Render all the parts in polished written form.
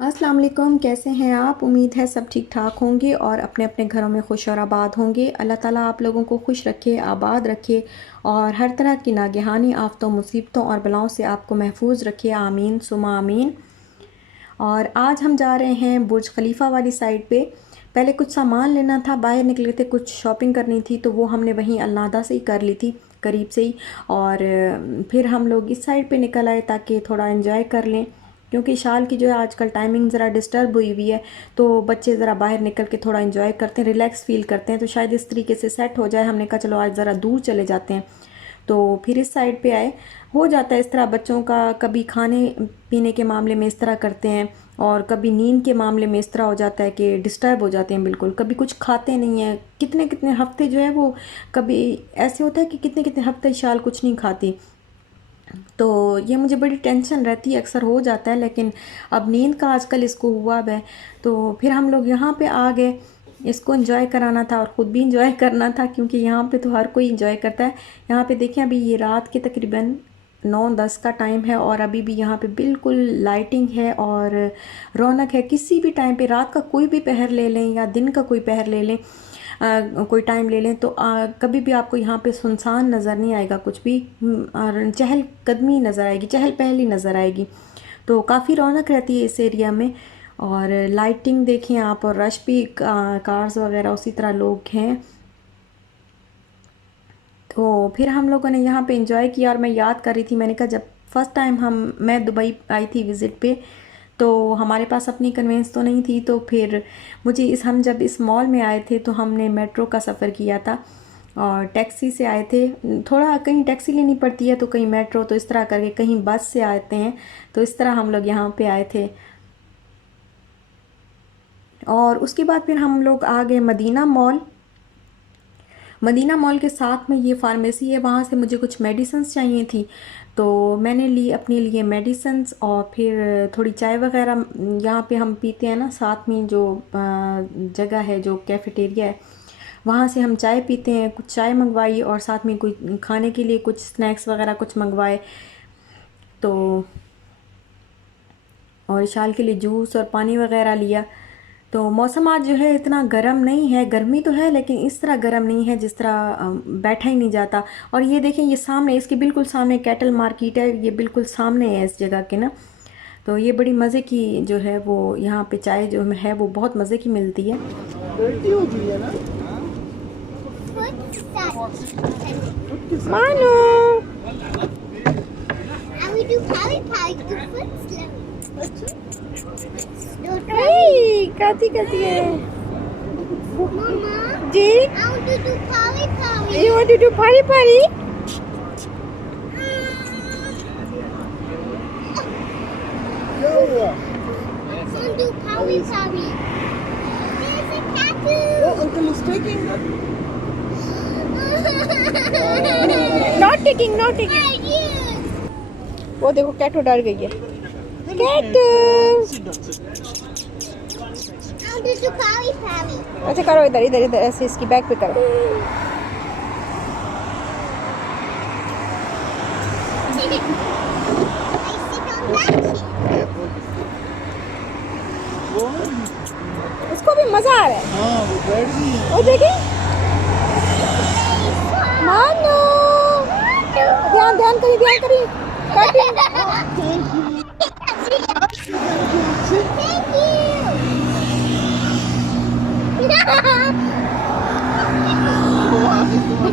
अस्सलाम वालेकुम, कैसे हैं आप? उम्मीद है सब ठीक ठाक होंगे और अपने अपने घरों में खुश और आबाद होंगे। अल्लाह ताला आप लोगों को खुश रखे, आबाद रखे और हर तरह की नागहानी आफ़तों, मुसीबतों और बलाओं से आपको महफूज रखे। आमीन सुमा आमीन। और आज हम जा रहे हैं बुर्ज खलीफा वाली साइड पे। पहले कुछ सामान लेना था, बाहर निकले थे, कुछ शॉपिंग करनी थी, तो वो हमने वहीं अलनादा से ही कर ली थी, करीब से ही। और फिर हम लोग इस साइड पे निकल आए ताकि थोड़ा एंजॉय कर लें, क्योंकि शाल की जो है आजकल टाइमिंग ज़रा डिस्टर्ब हुई हुई है, तो बच्चे ज़रा बाहर निकल के थोड़ा एंजॉय करते हैं, रिलैक्स फील करते हैं, तो शायद इस तरीके से सेट हो जाए। हमने कहा चलो आज ज़रा दूर चले जाते हैं, तो फिर इस साइड पे आए। हो जाता है इस तरह बच्चों का, कभी खाने पीने के मामले में इस तरह करते हैं और कभी नींद के मामले में इस तरह हो जाता है कि डिस्टर्ब हो जाते हैं बिल्कुल, कभी कुछ खाते नहीं हैं। कितने कितने हफ्ते जो है वो, कभी ऐसे होता है कि कितने कितने हफ्ते शाल कुछ नहीं खाती। तो ये मुझे बड़ी टेंशन रहती है, अक्सर हो जाता है, लेकिन अब नींद का आजकल इसको हुआ है। तो फिर हम लोग यहाँ पे आ गए, इसको एंजॉय कराना था और ख़ुद भी इंजॉय करना था, क्योंकि यहाँ पे तो हर कोई इंजॉय करता है। यहाँ पे देखें, अभी ये रात के तकरीबन 9-10 का टाइम है और अभी भी यहाँ पे बिल्कुल लाइटिंग है और रौनक है। किसी भी टाइम पे, रात का कोई भी पहर ले लें या दिन का कोई पहर ले लें, कोई टाइम ले लें, तो कभी भी आपको यहाँ पे सुनसान नज़र नहीं आएगा कुछ भी, और चहल कदमी नज़र आएगी, चहल पहल ही नज़र आएगी। तो काफ़ी रौनक रहती है इस एरिया में। और लाइटिंग देखें आप, और रश भी, कार्स वगैरह उसी तरह लोग हैं। तो फिर हम लोगों ने यहाँ पे एंजॉय किया और मैं याद कर रही थी, मैंने कहा जब फ़र्स्ट टाइम मैं दुबई आई थी विज़िट पे, तो हमारे पास अपनी कन्वेंस तो नहीं थी, तो फिर हम जब इस मॉल में आए थे तो हमने मेट्रो का सफ़र किया था और टैक्सी से आए थे। थोड़ा कहीं टैक्सी लेनी पड़ती है तो कहीं मेट्रो, तो इस तरह करके कहीं बस से आते हैं, तो इस तरह हम लोग यहाँ पे आए थे। और उसके बाद फिर हम लोग आ गए मदीना मॉल। मदीना मॉल के साथ में ये फार्मेसी है, वहाँ से मुझे कुछ मेडिसिन्स चाहिए थी, तो मैंने ली अपने लिए मेडिसिन्स। और फिर थोड़ी चाय वगैरह यहाँ पे हम पीते हैं ना, साथ में जो जगह है, जो कैफ़ेटेरिया है, वहाँ से हम चाय पीते हैं। कुछ चाय मंगवाई और साथ में कोई खाने के लिए कुछ स्नैक्स वगैरह कुछ मंगवाए। तो और इशाल के लिए जूस और पानी वगैरह लिया। तो मौसम आज जो है इतना गर्म नहीं है, गर्मी तो है लेकिन इस तरह गर्म नहीं है जिस तरह बैठा ही नहीं जाता। और ये देखें, ये सामने, इसके बिल्कुल सामने कैटल मार्केट है, ये बिल्कुल सामने है इस जगह के ना। तो ये बड़ी मज़े की जो है वो यहाँ पे चाय जो है वो बहुत मज़े की मिलती है। मानो काती काती है जी। You want to do pari pari? Do pari pari. There's a tattoo. Oh, uncle is taking. Not taking, not taking. वो देखो कैटो डर गई है। कैटो Do pari pari. अच्छा करो, इधर इधर इधर ऐसे इसकी बैक पे करो। उसको भी मजा आ रहा है। हाँ, वो बैठ गई है। वो देखे, मानो ध्यान ध्यान करी, ध्यान करी।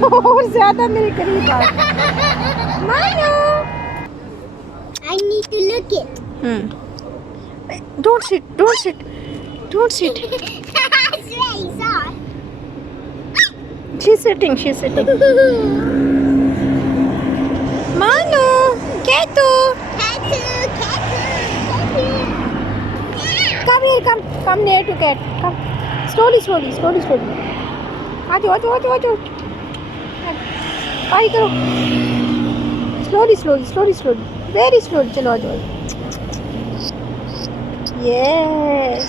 और ज्यादा मेरे करीब आ। मानो I need to look it. Don't sit, don't sit, don't sit. That's very soft. She's sitting, she's sitting. Mano, Keto. Come here, come near to cat. Come, slowly. आजो। पारी करो, slowly. Very slowly, चलो आजो। Yes.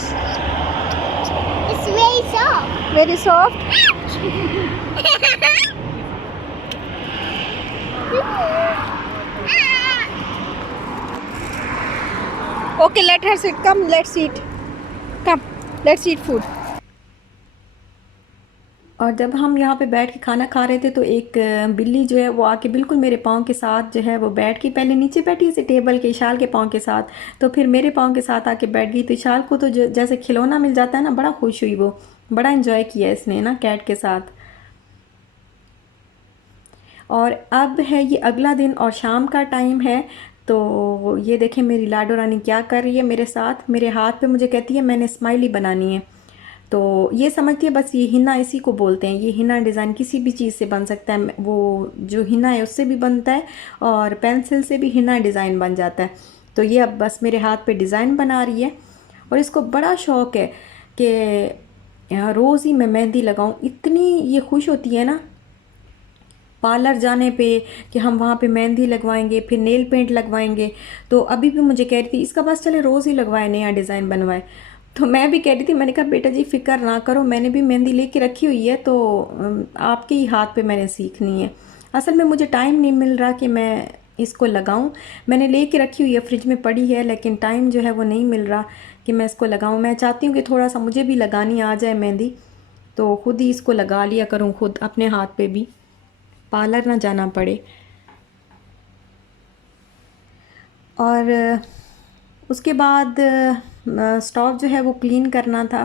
It's very soft. Very soft. Okay, let her sit. Come, let's eat. Come, let's eat food. और जब हम यहाँ पे बैठ के खाना खा रहे थे तो एक बिल्ली जो है वो आके बिल्कुल मेरे पाँव के साथ जो है वो बैठ के, पहले नीचे बैठी इसी टेबल के इशाल के पाँव के साथ, तो फिर मेरे पाँव के साथ आके बैठ गई। तो इशाल को तो जो जैसे खिलौना मिल जाता है ना, बड़ा खुश हुई वो, बड़ा इन्जॉय किया इसने ना कैट के साथ। और अब है ये अगला दिन और शाम का टाइम है। तो ये देखें मेरी लाडो रानी क्या कर रही है मेरे साथ, मेरे हाथ पे मुझे कहती है मैंने स्माइली बनानी है। तो ये समझती है बस ये हिना इसी को बोलते हैं, ये हिना डिज़ाइन किसी भी चीज़ से बन सकता है, वो जो हिना है उससे भी बनता है और पेंसिल से भी हिना डिज़ाइन बन जाता है। तो ये अब बस मेरे हाथ पे डिज़ाइन बना रही है और इसको बड़ा शौक़ है कि यहाँ रोज़ ही मैं मेहंदी लगाऊं। इतनी ये खुश होती है ना पार्लर जाने पे कि हम वहाँ पे मेहंदी लगवाएंगे, फिर नेल पेंट लगवाएंगे। तो अभी भी मुझे कह रही थी इसका बस चले रोज़ ही लगवाए, नया डिज़ाइन बनवाए। तो मैं भी कह रही थी, मैंने कहा बेटा जी फ़िक्र ना करो, मैंने भी मेहंदी लेके रखी हुई है, तो आपके ही हाथ पे मैंने सीखनी है। असल में मुझे टाइम नहीं मिल रहा कि मैं इसको लगाऊं। मैंने लेके रखी हुई है, फ्रिज में पड़ी है, लेकिन टाइम जो है वो नहीं मिल रहा कि मैं इसको लगाऊं। मैं चाहती हूँ कि थोड़ा सा मुझे भी लगानी आ जाए मेहंदी, तो खुद ही इसको लगा लिया करूँ खुद अपने हाथ पे भी, पार्लर ना जाना पड़े। और उसके बाद स्टोव जो है वो क्लीन करना था,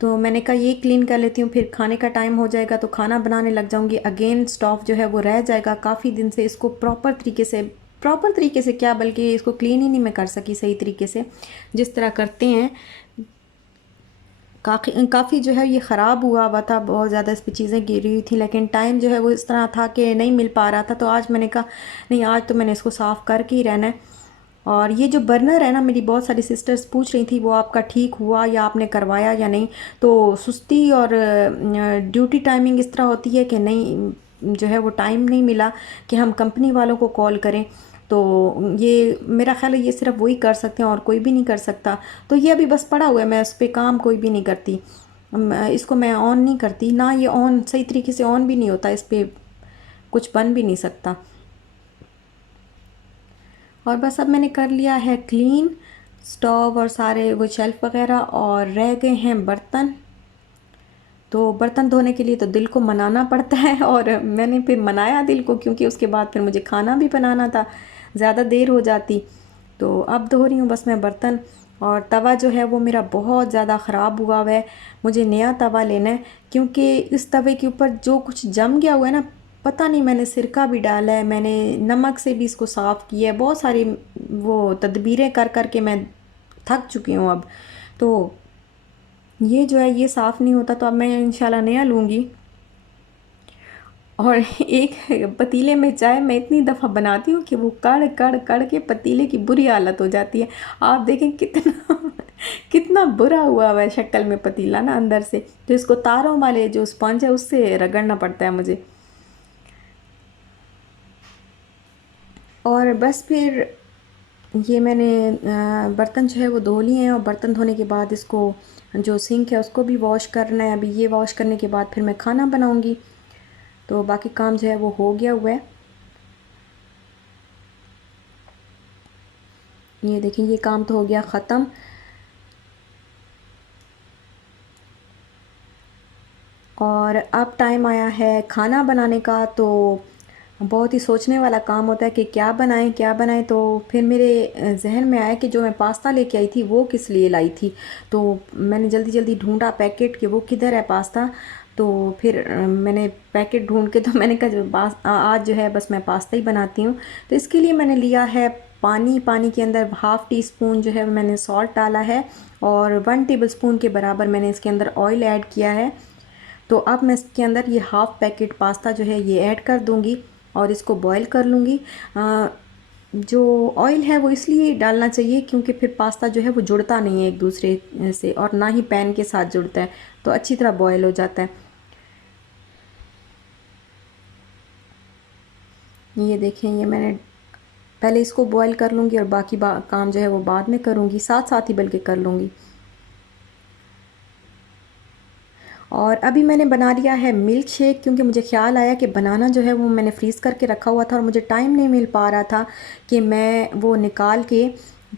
तो मैंने कहा ये क्लीन कर लेती हूँ, फिर खाने का टाइम हो जाएगा तो खाना बनाने लग जाऊँगी। अगेन स्टोव जो है वो रह जाएगा काफ़ी दिन से, इसको प्रॉपर तरीके से क्या, बल्कि इसको क्लीन ही नहीं मैं कर सकी सही तरीके से जिस तरह करते हैं। काफ़ी जो है ये ख़राब हुआ था, बहुत ज़्यादा इस पर चीज़ें गिरी हुई थी, लेकिन टाइम जो है वो इस तरह था कि नहीं मिल पा रहा था। तो आज मैंने कहा नहीं, आज तो मैंने इसको साफ़ करके ही रहना है। और ये जो बर्नर है ना, मेरी बहुत सारी सिस्टर्स पूछ रही थी वो आपका ठीक हुआ या आपने करवाया या नहीं। तो सुस्ती और ड्यूटी टाइमिंग इस तरह होती है कि नहीं, जो है वो टाइम नहीं मिला कि हम कंपनी वालों को कॉल करें। तो ये मेरा ख्याल है ये सिर्फ वही कर सकते हैं और कोई भी नहीं कर सकता। तो ये अभी बस पड़ा हुआ है, मैं उस पर काम कोई भी नहीं करती, इसको मैं ऑन नहीं करती ना, ये ऑन सही तरीके से ऑन भी नहीं होता, इस पर कुछ बन भी नहीं सकता। और बस अब मैंने कर लिया है क्लीन स्टोव और सारे वो शेल्फ़ वगैरह, और रह गए हैं बर्तन। तो बर्तन धोने के लिए तो दिल को मनाना पड़ता है, और मैंने फिर मनाया दिल को, क्योंकि उसके बाद फिर मुझे खाना भी बनाना था, ज़्यादा देर हो जाती। तो अब धो रही हूँ बस मैं बर्तन। और तवा जो है वो मेरा बहुत ज़्यादा ख़राब हुआ है, मुझे नया तवा लेना है, क्योंकि इस तवे के ऊपर जो कुछ जम गया हुआ है ना, पता नहीं, मैंने सिरका भी डाला है, मैंने नमक से भी इसको साफ़ किया है, बहुत सारी वो तदबीरें कर कर के मैं थक चुकी हूँ अब। तो ये जो है ये साफ़ नहीं होता, तो अब मैं इंशाल्लाह नया लूँगी। और एक पतीले में चाय मैं इतनी दफ़ा बनाती हूँ कि वो कड़ कड़ कड़ के पतीले की बुरी हालत हो जाती है। आप देखें कितना कितना बुरा हुआ है शक्ल में पतीला ना अंदर से, तो इसको तारों वाले जो स्पंज है उससे रगड़ना पड़ता है मुझे। और बस फिर ये मैंने बर्तन जो है वो धो लिए हैं, और बर्तन धोने के बाद इसको जो सिंक है उसको भी वॉश करना है। अभी ये वॉश करने के बाद फिर मैं खाना बनाऊंगी, तो बाकी काम जो है वो हो गया हुआ है। ये देखिए ये काम तो हो गया ख़त्म। और अब टाइम आया है खाना बनाने का, तो बहुत ही सोचने वाला काम होता है कि क्या बनाएं क्या बनाएं। तो फिर मेरे जहन में आया कि जो मैं पास्ता लेके आई थी वो किस लिए लाई थी। तो मैंने जल्दी जल्दी ढूंढा पैकेट कि वो किधर है पास्ता। तो फिर मैंने पैकेट ढूंढ के, तो मैंने कहा आज जो है बस मैं पास्ता ही बनाती हूँ। तो इसके लिए मैंने लिया है पानी, पानी के अंदर हाफ़ टी स्पून जो है मैंने सॉल्ट डाला है, और 1 टेबल स्पून के बराबर मैंने इसके अंदर ऑयल ऐड किया है। तो अब मैं इसके अंदर ये हाफ़ पैकेट पास्ता जो है ये ऐड कर दूँगी और इसको बॉईल कर लूँगी। जो ऑयल है वो इसलिए डालना चाहिए क्योंकि फिर पास्ता जो है वो जुड़ता नहीं है एक दूसरे से, और ना ही पैन के साथ जुड़ता है, तो अच्छी तरह बॉईल हो जाता है। ये देखें, ये मैंने पहले इसको बॉईल कर लूँगी और बाकी काम जो है वो बाद में करूँगी, साथ साथ ही बल्कि कर लूँगी। और अभी मैंने बना लिया है मिल्क शेक, क्योंकि मुझे ख़्याल आया कि बनाना जो है वो मैंने फ्रीज़ करके रखा हुआ था और मुझे टाइम नहीं मिल पा रहा था कि मैं वो निकाल के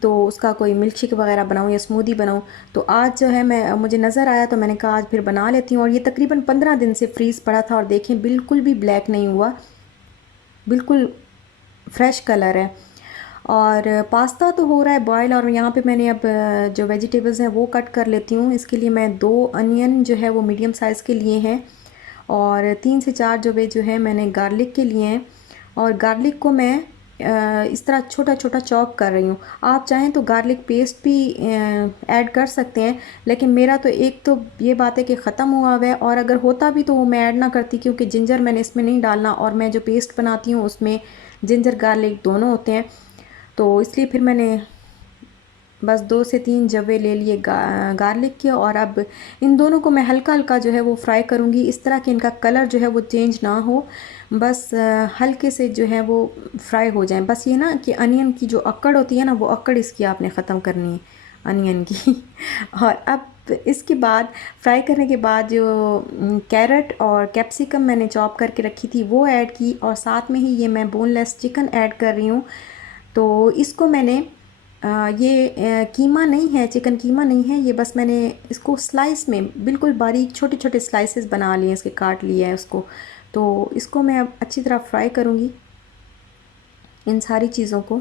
तो उसका कोई मिल्क शेक वगैरह बनाऊँ या स्मूदी बनाऊँ। तो आज जो है मैं मुझे नज़र आया तो मैंने कहा आज फिर बना लेती हूँ। और ये तकरीबन 15 दिन से फ्रीज़ पड़ा था और देखें बिल्कुल भी ब्लैक नहीं हुआ, बिल्कुल फ्रेश कलर है। और पास्ता तो हो रहा है बॉयल, और यहाँ पे मैंने अब जो वेजिटेबल्स हैं वो कट कर लेती हूँ। इसके लिए मैं 2 अनियन जो है वो मीडियम साइज़ के लिए हैं, और 3 से 4 जो है मैंने गार्लिक के लिए हैं। और गार्लिक को मैं इस तरह छोटा छोटा चॉप कर रही हूँ। आप चाहें तो गार्लिक पेस्ट भी ऐड कर सकते हैं, लेकिन मेरा तो एक तो ये बात है कि ख़त्म हुआ हुआ है, और अगर होता भी तो वो मैं ऐड ना करती, क्योंकि जिंजर मैंने इसमें नहीं डालना, और मैं जो पेस्ट बनाती हूँ उसमें जिंजर गार्लिक दोनों होते हैं। तो इसलिए फिर मैंने बस 2 से 3 जवे ले लिए गार्लिक के, और अब इन दोनों को मैं हल्का हल्का जो है वो फ्राई करूँगी, इस तरह कि इनका कलर जो है वो चेंज ना हो, बस हल्के से जो है वो फ्राई हो जाएं। बस ये ना कि अनियन की जो अक्कड़ होती है ना, वो अक्कड़ इसकी आपने ख़त्म करनी है अनियन की। और अब इसके बाद फ्राई करने के बाद जो कैरेट और कैप्सिकम मैंने चॉप करके रखी थी वो ऐड की, और साथ में ही ये मैं बोनलेस चिकन ऐड कर रही हूँ। तो इसको मैंने ये कीमा नहीं है, चिकन कीमा नहीं है ये, बस मैंने इसको स्लाइस में बिल्कुल बारीक छोटे छोटे स्लाइसेस बना लिए, इसके काट लिया है उसको। तो इसको मैं अब अच्छी तरह फ्राई करूँगी इन सारी चीज़ों को।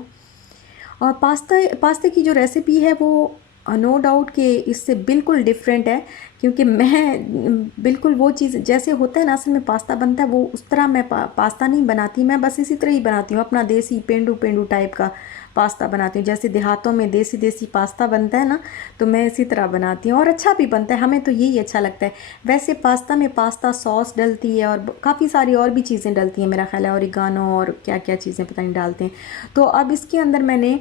और पास्ते की जो रेसिपी है वो नो डाउट कि इससे बिल्कुल डिफरेंट है, क्योंकि मैं बिल्कुल वो चीज़ जैसे होता है ना असल में पास्ता बनता है वो उस तरह मैं पास्ता नहीं बनाती। मैं बस इसी तरह ही बनाती हूँ, अपना देसी पेंडू पेंडू टाइप का पास्ता बनाती हूँ, जैसे देहातों में देसी देसी पास्ता बनता है ना, तो मैं इसी तरह बनाती हूँ और अच्छा भी बनता है, हमें तो यही अच्छा लगता है। वैसे पास्ता में पास्ता सॉस डलती है और काफ़ी सारी और भी चीज़ें डलती हैं, मेरा ख्याल है ओरिगानो और क्या क्या चीज़ें पता नहीं डालते हैं। तो अब इसके अंदर मैंने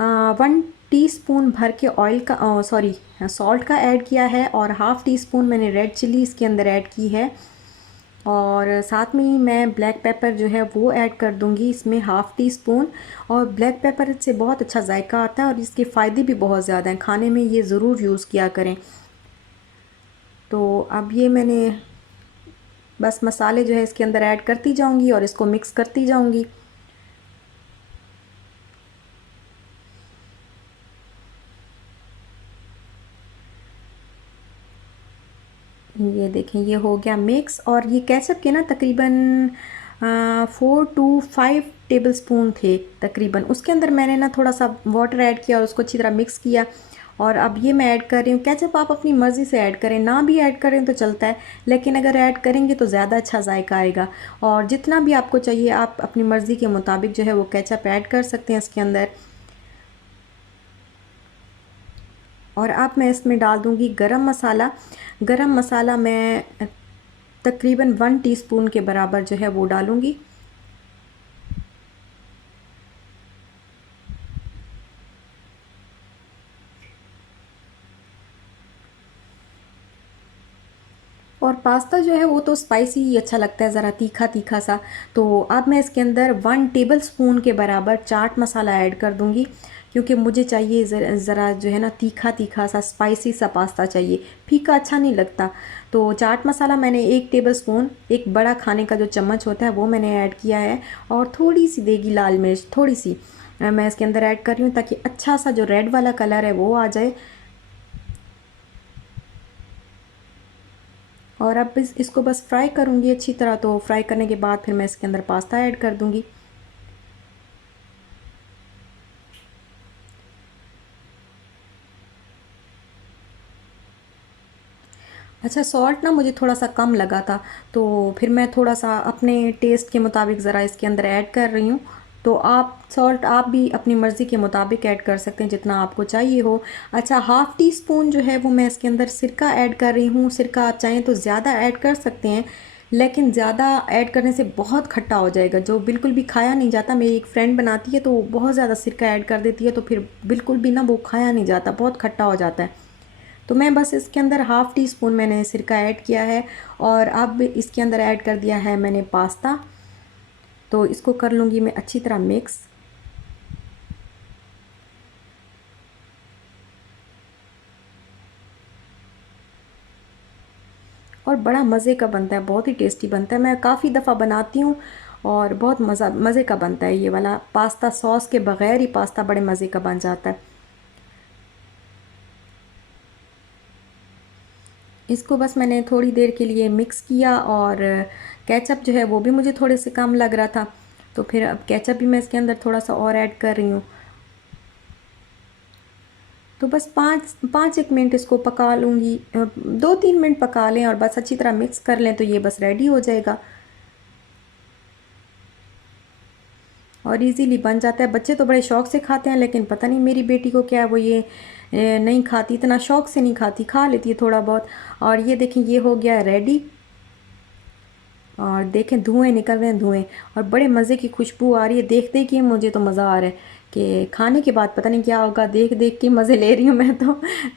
1 टीस्पून भर के ऑयल का सॉरी सॉल्ट का ऐड किया है, और हाफ़ टी स्पून मैंने रेड चिल्ली इसके अंदर ऐड की है, और साथ में ही मैं ब्लैक पेपर जो है वो ऐड कर दूंगी इसमें 1/2 टीस्पून। और ब्लैक पेपर से बहुत अच्छा जायका आता है और इसके फ़ायदे भी बहुत ज़्यादा हैं, खाने में ये ज़रूर यूज़ किया करें। तो अब ये मैंने बस मसाले जो है इसके अंदर ऐड करती जाऊंगी और इसको मिक्स करती जाऊंगी। ये देखें ये हो गया मिक्स, और ये केचप के ना तकरीबन 4 to 5 टेबल स्पून थे तकरीबन। उसके अंदर मैंने ना थोड़ा सा वाटर ऐड किया और उसको अच्छी तरह मिक्स किया। और अब ये मैं ऐड कर रही हूँ केचप, आप अपनी मर्ज़ी से ऐड करें, ना भी ऐड करें तो चलता है, लेकिन अगर ऐड करेंगे तो ज़्यादा अच्छा जायका आएगा। और जितना भी आपको चाहिए आप अपनी मर्ज़ी के मुताबिक जो है वो केचप ऐड कर सकते हैं इसके अंदर। और अब मैं इसमें डाल दूँगी गरम मसाला। गरम मसाला मैं तकरीबन 1 टीस्पून के बराबर जो है वो डालूँगी। और पास्ता जो है वो तो स्पाइसी ही अच्छा लगता है, ज़रा तीखा तीखा सा। तो अब मैं इसके अंदर 1 टेबल स्पून के बराबर चाट मसाला ऐड कर दूँगी, क्योंकि मुझे चाहिए ज़रा जो है ना तीखा तीखा सा स्पाइसी सा पास्ता चाहिए, फीका अच्छा नहीं लगता। तो चाट मसाला मैंने 1 टेबल स्पून, एक बड़ा खाने का जो चम्मच होता है वो मैंने ऐड किया है, और थोड़ी सी देगी लाल मिर्च थोड़ी सी मैं इसके अंदर ऐड कर रही हूँ, ताकि अच्छा सा जो रेड वाला कलर है वो आ जाए। और अब इसको बस फ्राई करूँगी अच्छी तरह। तो फ्राई करने के बाद फिर मैं इसके अंदर पास्ता ऐड कर दूँगी। अच्छा सॉल्ट ना मुझे थोड़ा सा कम लगा था, तो फिर मैं थोड़ा सा अपने टेस्ट के मुताबिक ज़रा इसके अंदर ऐड कर रही हूँ। तो आप सॉल्ट आप भी अपनी मर्ज़ी के मुताबिक ऐड कर सकते हैं जितना आपको चाहिए हो। अच्छा 1/2 टीस्पून जो है वो मैं इसके अंदर सिरका ऐड कर रही हूँ। सिरका आप चाहें तो ज़्यादा ऐड कर सकते हैं, लेकिन ज़्यादा ऐड करने से बहुत खट्टा हो जाएगा, जो बिल्कुल भी खाया नहीं जाता। मेरी एक फ्रेंड बनाती है तो बहुत ज़्यादा सिरका ऐड कर देती है, तो फिर बिल्कुल भी ना वो खाया नहीं जाता, बहुत खट्टा हो जाता है। तो मैं बस इसके अंदर 1/2 टीस्पून मैंने सिरका ऐड किया है, और अब इसके अंदर ऐड कर दिया है मैंने पास्ता। तो इसको कर लूँगी मैं अच्छी तरह मिक्स। और बड़ा मज़े का बनता है, बहुत ही टेस्टी बनता है, मैं काफ़ी दफ़ा बनाती हूँ और बहुत मज़े का बनता है ये वाला पास्ता। सॉस के बग़ैर ही पास्ता बड़े मज़े का बन जाता है। इसको बस मैंने थोड़ी देर के लिए मिक्स किया और केचप जो है वो भी मुझे थोड़े से कम लग रहा था, तो फिर अब केचप भी मैं इसके अंदर थोड़ा सा और ऐड कर रही हूँ। तो बस पाँच एक मिनट इसको पका लूँगी, 2-3 मिनट पका लें और बस अच्छी तरह मिक्स कर लें तो ये बस रेडी हो जाएगा और इजीली बन जाता है। बच्चे तो बड़े शौक़ से खाते हैं, लेकिन पता नहीं मेरी बेटी को क्या है, वो ये नहीं खाती, इतना शौक़ से नहीं खाती, खा लेती है थोड़ा बहुत। और ये देखें ये हो गया है रेडी और देखें धुएं निकल रहे हैं, धुएं, और बड़े मज़े की खुशबू आ रही है। देख देख के मुझे तो मज़ा आ रहा है कि खाने के बाद पता नहीं क्या होगा, देख देख के मज़े ले रही हूँ मैं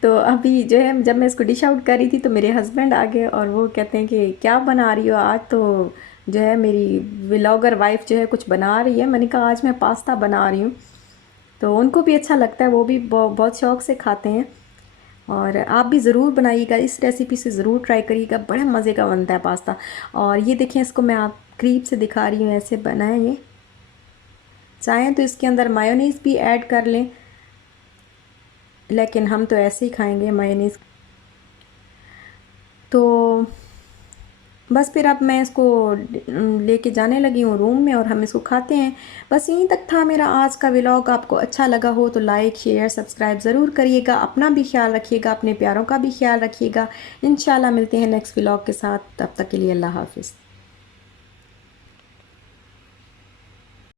तो अभी जो है जब मैं इसको डिश आउट कर रही थी तो मेरे हस्बैंड आ गए और वो कहते हैं कि क्या बना रही हो आज, तो जो है मेरी व्लॉगर वाइफ जो है कुछ बना रही है। मैंने कहा आज मैं पास्ता बना रही हूँ, तो उनको भी अच्छा लगता है, वो भी बहुत शौक़ से खाते हैं। और आप भी ज़रूर बनाइएगा, इस रेसिपी से ज़रूर ट्राई करिएगा, बड़ा मज़े का बनता है पास्ता। और ये देखें इसको मैं आप करीब से दिखा रही हूँ, ऐसे बना है ये। चाहें तो इसके अंदर मायोनीज़ भी ऐड कर लें, लेकिन हम तो ऐसे ही खाएंगे मायोनीज़। तो बस फिर अब मैं इसको लेके जाने लगी हूँ रूम में और हम इसको खाते हैं। बस यहीं तक था मेरा आज का व्लॉग। आपको अच्छा लगा हो तो लाइक शेयर सब्सक्राइब ज़रूर करिएगा। अपना भी ख्याल रखिएगा, अपने प्यारों का भी ख्याल रखिएगा। इंशाल्लाह मिलते हैं नेक्स्ट व्लॉग के साथ, तब तक के लिए अल्लाह हाफ़िज़।